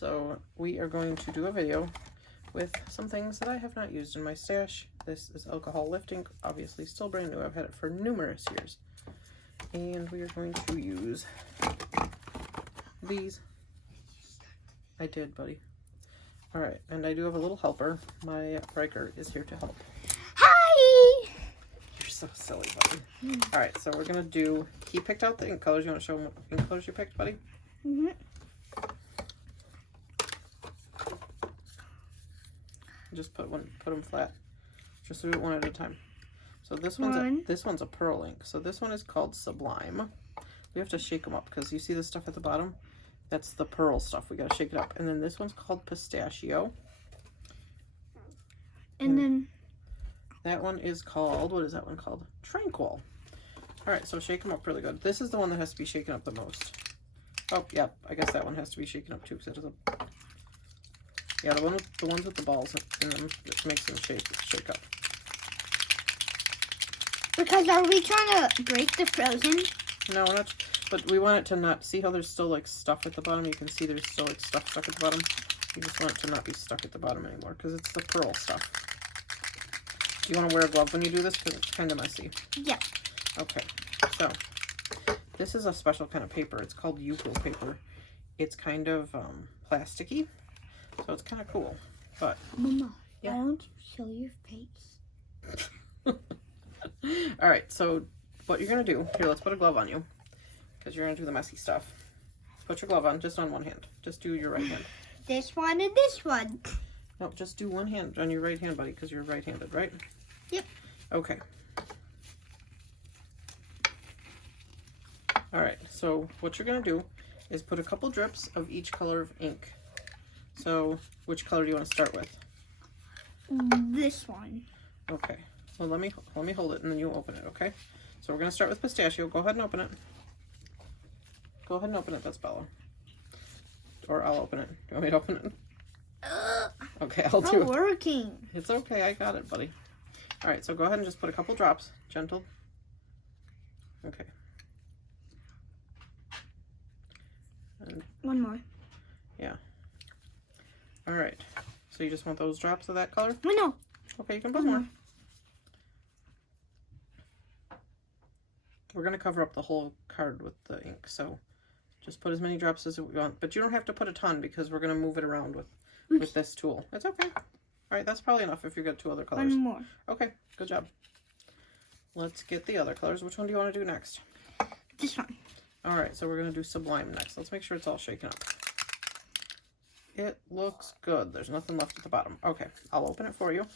So we are going to do a video with some things that I have not used in my stash. This is alcohol lifting, obviously still brand new. I've had it for numerous years. And we are going to use these. I did, buddy. All right, and I do have a little helper. My reinker is here to help. Hi! You're so silly, buddy. All right, so we're gonna do, he picked out the ink colors. You wanna show him what ink colors you picked, buddy? Mm-hmm. Just put them flat. Just do it one at a time. So this one's a pearl ink. So this one is called Sublime. We have to shake them up because you see the stuff at the bottom? That's the pearl stuff. We gotta shake it up. And then this one's called Pistachio. And then that one is called, what is that one called? Tranquil. All right, so shake them up really good. This is the one that has to be shaken up the most. Oh, yeah, I guess that one has to be shaken up too because it doesn't. Yeah, the ones with the balls in them, it makes them shake up. Because are we trying to break the frozen? No, we're not. But we want it to not, see how there's still like stuff at the bottom? You can see there's still like stuff stuck at the bottom. You just want it to not be stuck at the bottom anymore because it's the pearl stuff. Do you want to wear a glove when you do this? Because it's kind of messy. Yeah. Okay, so this is a special kind of paper. It's called yupo paper. It's kind of plasticky, so it's kind of cool. But Mama, yeah. why don't you show your face? All right, so what you're gonna do here? Let's put a glove on you because you're gonna do the messy stuff. Put your glove on, just on one hand. Just do your right hand. This one and this one. No, just do one hand on your right hand, buddy, because you're right-handed, right? Yep. Okay. All right, so what you're gonna do is put a couple drips of each color of ink. So which color do you want to start with? This one. Okay, so let me hold it and then you open it, okay? So we're gonna start with Pistachio. Go ahead and open it. Go ahead and open it, that's Bella. Or I'll open it. Do you want me to open it? Okay, I'll do it. Not working. It's okay, I got it, buddy. All right, so go ahead and just put a couple drops, gentle. Okay. And One more. yeah. All right. So you just want those drops of that color? I know. Okay, you can put more. We're gonna cover up the whole card with the ink, so just put as many drops as you want. But you don't have to put a ton because we're gonna move it around with this tool. It's okay. All right, that's probably enough if you got two other colors. One more. Okay, good job. Let's get the other colors. Which one do you want to do next? This one. All right, so we're going to do Sublime next. Let's make sure it's all shaken up. It looks good. There's nothing left at the bottom. Okay, I'll open it for you. And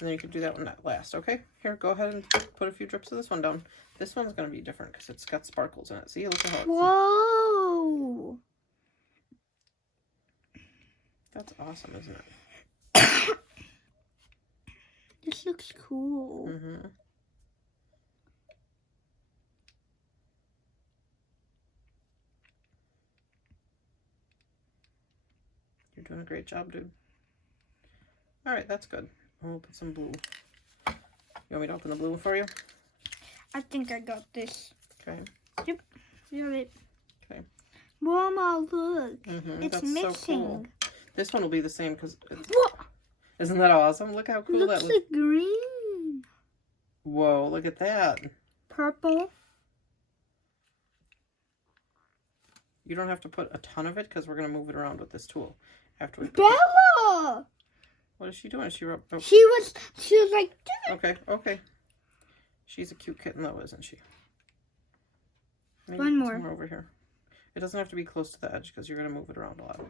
then you can do that one last, okay? Here, go ahead and put a few drips of this one down. This one's going to be different because it's got sparkles in it. See, look at how it's... Whoa! That's awesome, isn't it? This looks cool. Mm-hmm. You're doing a great job, dude. All right, that's good. We'll put some blue. You want me to open the blue for you? I think I got this. Okay. Yep. You have it. Okay. Mama, look. It's that's missing. so cool. This one will be the same because What? Isn't that awesome? Look how cool Looks that looks. like green. Whoa, look at that. Purple. You don't have to put a ton of it because we're going to move it around with this tool. After we Bella! What is she doing? She rubbed... Oh. She was like... Okay, okay. She's a cute kitten though, isn't she? Maybe One more. Somewhere over here. It doesn't have to be close to the edge because you're going to move it around a lot.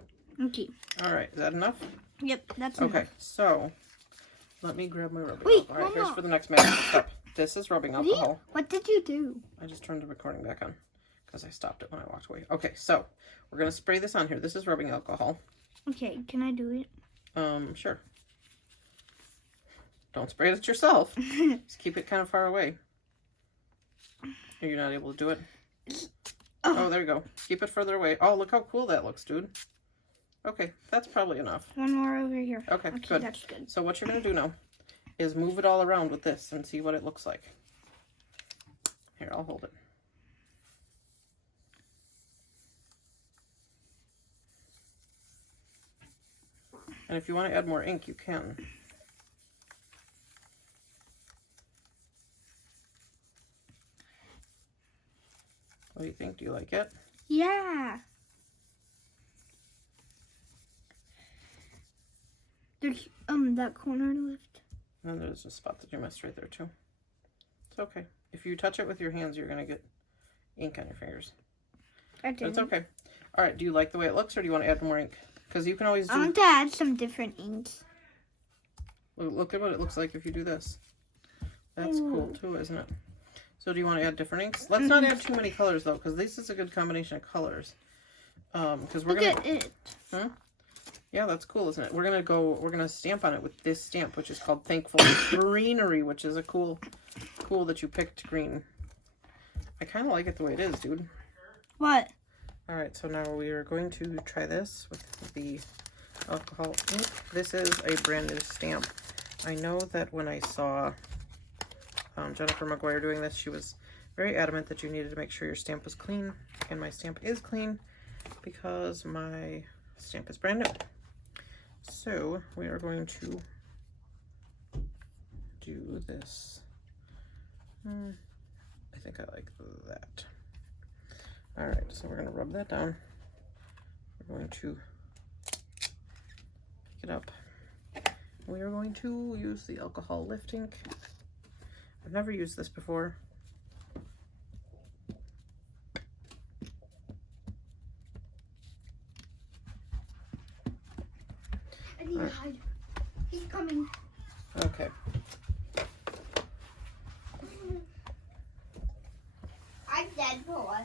Okay. All right, is that enough? Yep, that's Okay, enough. so let me grab my rubbing Wait, alcohol. All right, Mama. here's for the next magic step. This is rubbing alcohol. What did you do? I just turned the recording back on because I stopped it when I walked away. Okay, so we're going to spray this on here. This is rubbing alcohol. Okay, can I do it? Sure. Don't spray it yourself. Just keep it kind of far away. Are you not able to do it? Oh, there you go. Keep it further away. Oh, look how cool that looks, dude. Okay, that's probably enough. One more over here. Okay, good. That's good. So what you're going to do now is move it all around with this and see what it looks like. Here, I'll hold it. And if you want to add more ink, you can. What do you think? Do you like it? Yeah. There's that corner left. And there's a spot that you missed right there too. It's okay. If you touch it with your hands, you're gonna get ink on your fingers. I did. It's okay. All right. Do you like the way it looks, or do you want to add more ink? Because you can always do. I want to add some different inks. Look at what it looks like if you do this. That's cool too, isn't it? So do you want to add different inks? Let's not add too many colors though, because this is a good combination of colors. Because we're Look gonna. at it. Huh? Yeah, that's cool, isn't it? We're gonna stamp on it with this stamp, which is called Thankful Greenery, which is a cool that you picked green. I kind of like it the way it is, dude. What? All right, so now we are going to try this with the alcohol ink. This is a brand new stamp. I know that when I saw Jennifer McGuire doing this, she was very adamant that you needed to make sure your stamp was clean, and my stamp is clean because my stamp is brand new. So we are going to do this. I think I like that. All right, so we're going to rub that down. We're going to pick it up. We are going to use the alcohol lift ink. I've never used this before. I need to hide. He's coming. Okay. I'm dead, boy.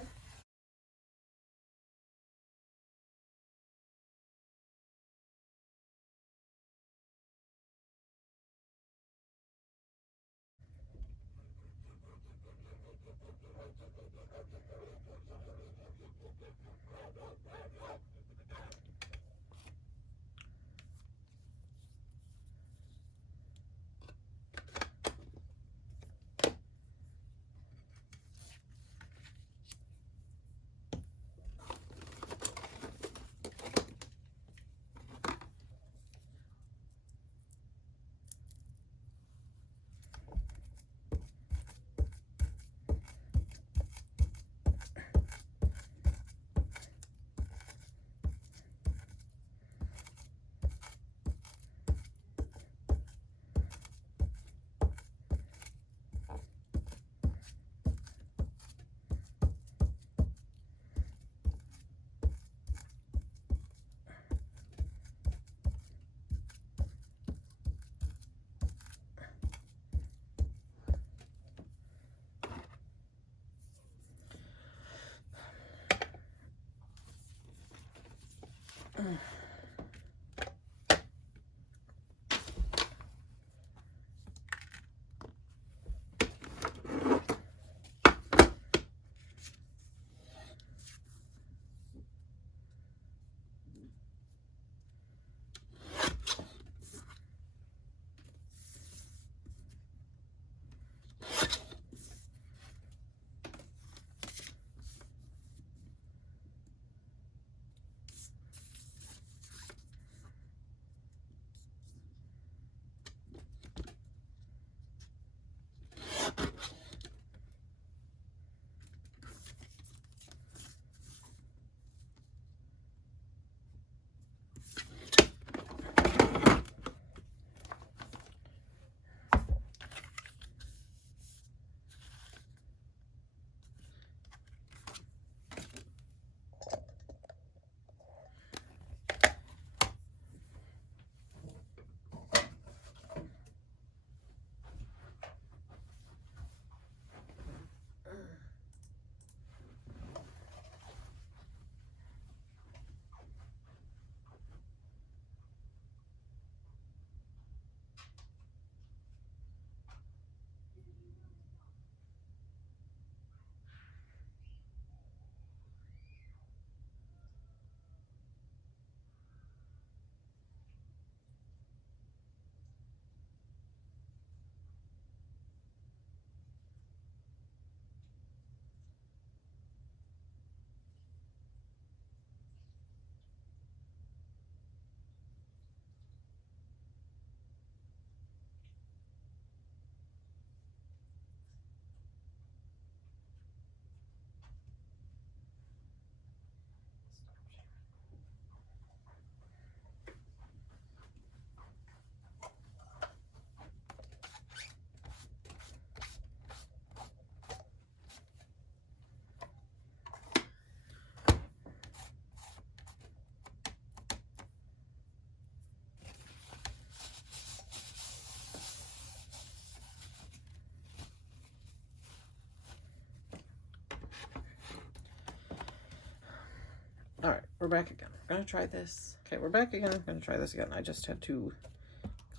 we're back again. We're gonna try this. Okay, we're back again. I'm gonna try this again. I just had to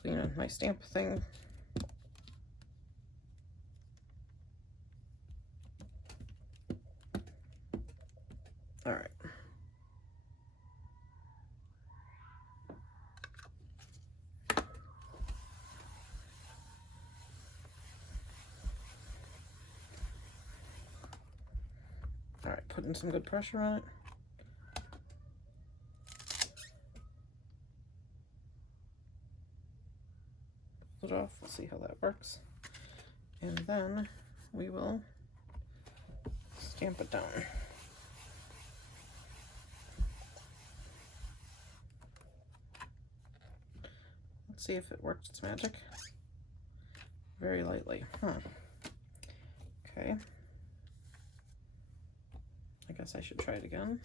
clean my stamp thing. All right. All right, putting some good pressure on it. Pull it off. We'll see how that works. And then we will stamp it down. Let's see if it worked its magic. Very lightly. Okay. I guess I should try it again.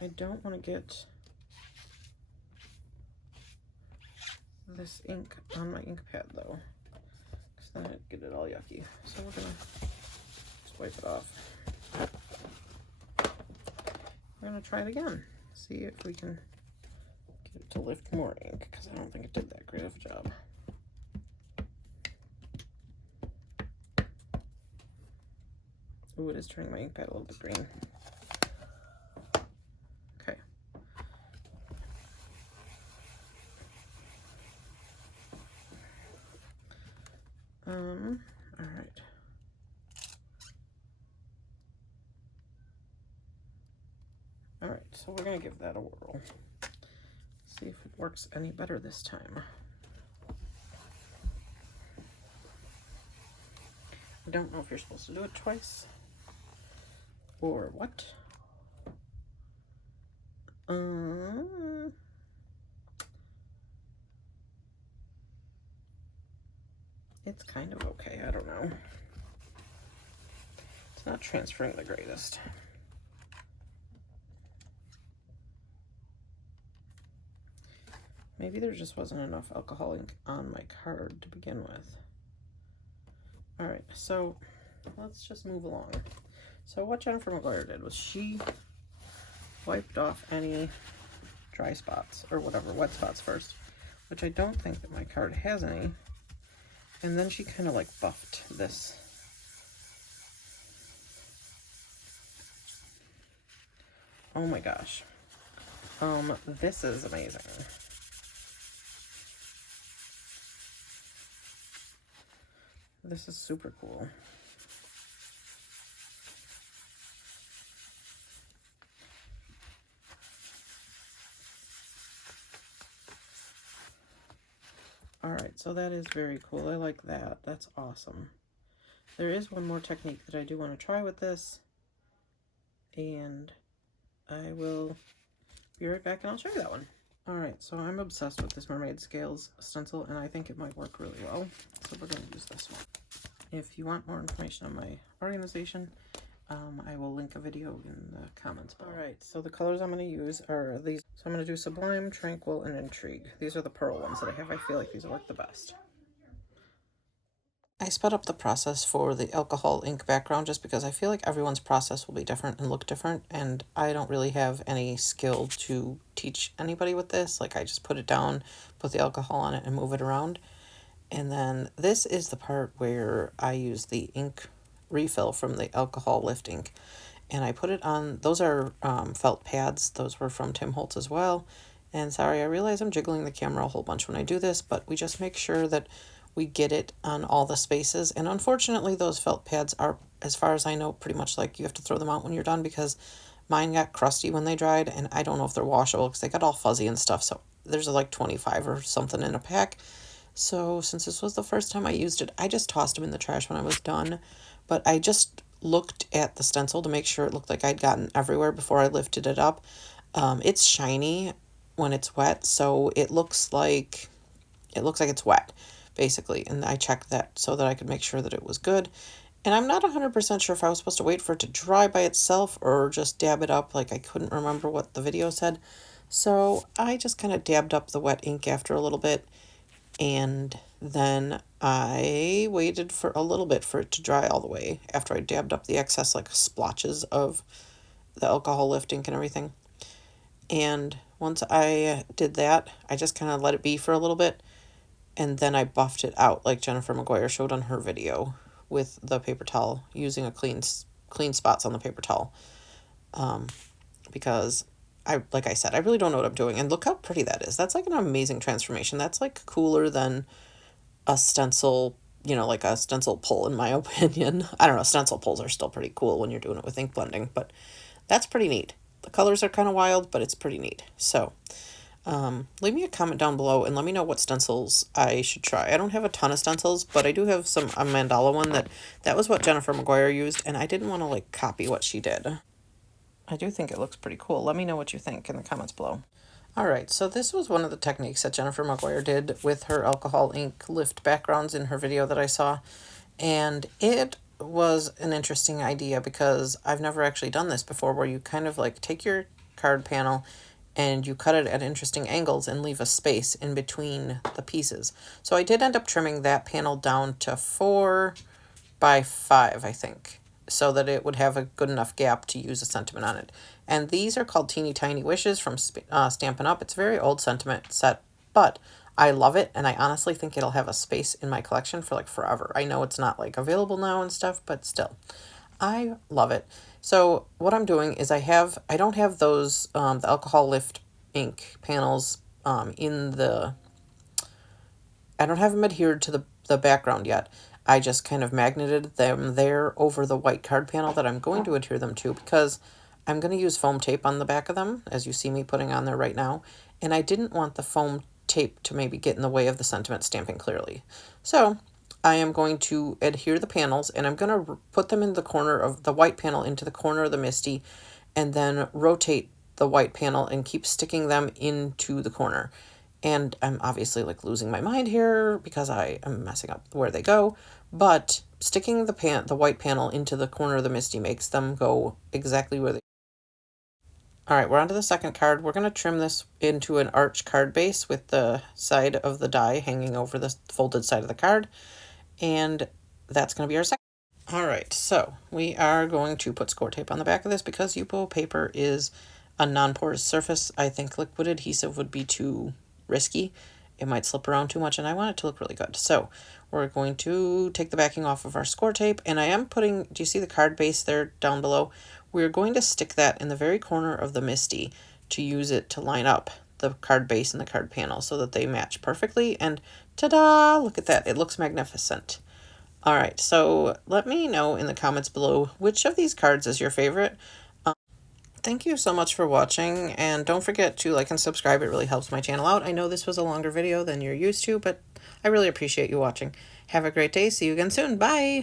I don't want to get this ink on my ink pad though, because then I'd get it all yucky. So we're gonna just wipe it off. We're gonna try it again. See if we can get it to lift more ink, because I don't think it did that great of a job. Ooh, it is turning my ink pad a little bit green. Okay. All right. All right, so we're gonna give that a whirl. See if it works any better this time. I don't know if you're supposed to do it twice or what. It's kind of okay, I don't know. It's not transferring the greatest. Maybe there just wasn't enough alcohol ink on my card to begin with. All right, so let's just move along. So what Jennifer McGuire did was she wiped off any dry spots or whatever, wet spots first, which I don't think that my card has any. And then she kind of like buffed this. Oh my gosh. This is amazing. This is super cool. All right, so that is very cool. I like that. That's awesome. There is one more technique that I do want to try with this, and I will be right back and I'll show you that one. All right, so I'm obsessed with this Mermaid Scales stencil, and I think it might work really well. So we're going to use this one. If you want more information on my organization, I will link a video in the comments below. All right, so the colors I'm going to use are these. So I'm going to do Sublime, Tranquil, and Intrigue. These are the pearl ones that I have. I feel like these will work the best. I sped up the process for the alcohol ink background just because I feel like everyone's process will be different and look different, and I don't really have any skill to teach anybody with this. Like, I just put it down, put the alcohol on it, and move it around. And then this is the part where I use the ink refill from the alcohol lift ink, and I put it on. Those are felt pads. Those were from Tim Holtz as well. And sorry, I realize I'm jiggling the camera a whole bunch when I do this, but we just make sure that we get it on all the spaces. And unfortunately, those felt pads are, as far as I know, pretty much like you have to throw them out when you're done, because mine got crusty when they dried, and I don't know if they're washable because they got all fuzzy and stuff. So there's like 25 or something in a pack. So since this was the first time I used it, I just tossed them in the trash when I was done. But I just looked at the stencil to make sure it looked like I'd gotten everywhere before I lifted it up. It's shiny when it's wet, so it looks like it's wet, basically. And I checked that so that I could make sure that it was good. And I'm not 100% sure if I was supposed to wait for it to dry by itself or just dab it up. Like, I couldn't remember what the video said. So I just kind of dabbed up the wet ink after a little bit. And then I waited for a little bit for it to dry all the way after I dabbed up the excess like splotches of the alcohol lift ink and everything. And once I did that, I just kind of let it be for a little bit, and then I buffed it out like Jennifer McGuire showed on her video with the paper towel, using a clean spots on the paper towel. Because like I said, I really don't know what I'm doing. And look how pretty that is. That's like an amazing transformation. That's like cooler than a stencil, you know, like a stencil pull, in my opinion. I don't know, stencil pulls are still pretty cool when you're doing it with ink blending, but that's pretty neat. The colors are kind of wild, but it's pretty neat. So leave me a comment down below and let me know what stencils I should try. I don't have a ton of stencils, but I do have a mandala one that was what Jennifer McGuire used, and I didn't want to like copy what she did. I do think it looks pretty cool. Let me know what you think in the comments below. Alright, so this was one of the techniques that Jennifer McGuire did with her alcohol ink lift backgrounds in her video that I saw. And it was an interesting idea because I've never actually done this before, where you kind of like take your card panel and you cut it at interesting angles and leave a space in between the pieces. So I did end up trimming that panel down to 4 by 5, I think, so that it would have a good enough gap to use a sentiment on it. And these are called Teeny Tiny Wishes from Stampin' Up. It's a very old sentiment set, but I love it, and I honestly think it'll have a space in my collection for like forever. I know it's not like available now and stuff, but still, I love it. So what I'm doing is I don't have those the alcohol lift ink panels I don't have them adhered to the background yet. I just kind of magneted them there over the white card panel that I'm going to adhere them to, because I'm going to use foam tape on the back of them, as you see me putting on there right now, and I didn't want the foam tape to maybe get in the way of the sentiment stamping clearly. So I am going to adhere the panels, and I'm going to put them in the corner of the white panel into the corner of the Misty, and then rotate the white panel and keep sticking them into the corner. And I'm obviously like losing my mind here because I am messing up where they go, but sticking the white panel into the corner of the Misty makes them go exactly where they. All right, we're on to the second card. We're going to trim this into an arch card base with the side of the die hanging over the folded side of the card. And that's going to be our second. All right, so we are going to put score tape on the back of this because yupo paper is a non-porous surface. I think liquid adhesive would be too risky. It might slip around too much, and I want it to look really good. So we're going to take the backing off of our score tape, and I am putting, do you see the card base there down below? We're going to stick that in the very corner of the Misty to use it to line up the card base and the card panel so that they match perfectly. And ta-da! Look at that. It looks magnificent. All right, so let me know in the comments below which of these cards is your favorite. Thank you so much for watching, and don't forget to like and subscribe. It really helps my channel out. I know this was a longer video than you're used to, but I really appreciate you watching. Have a great day. See you again soon. Bye!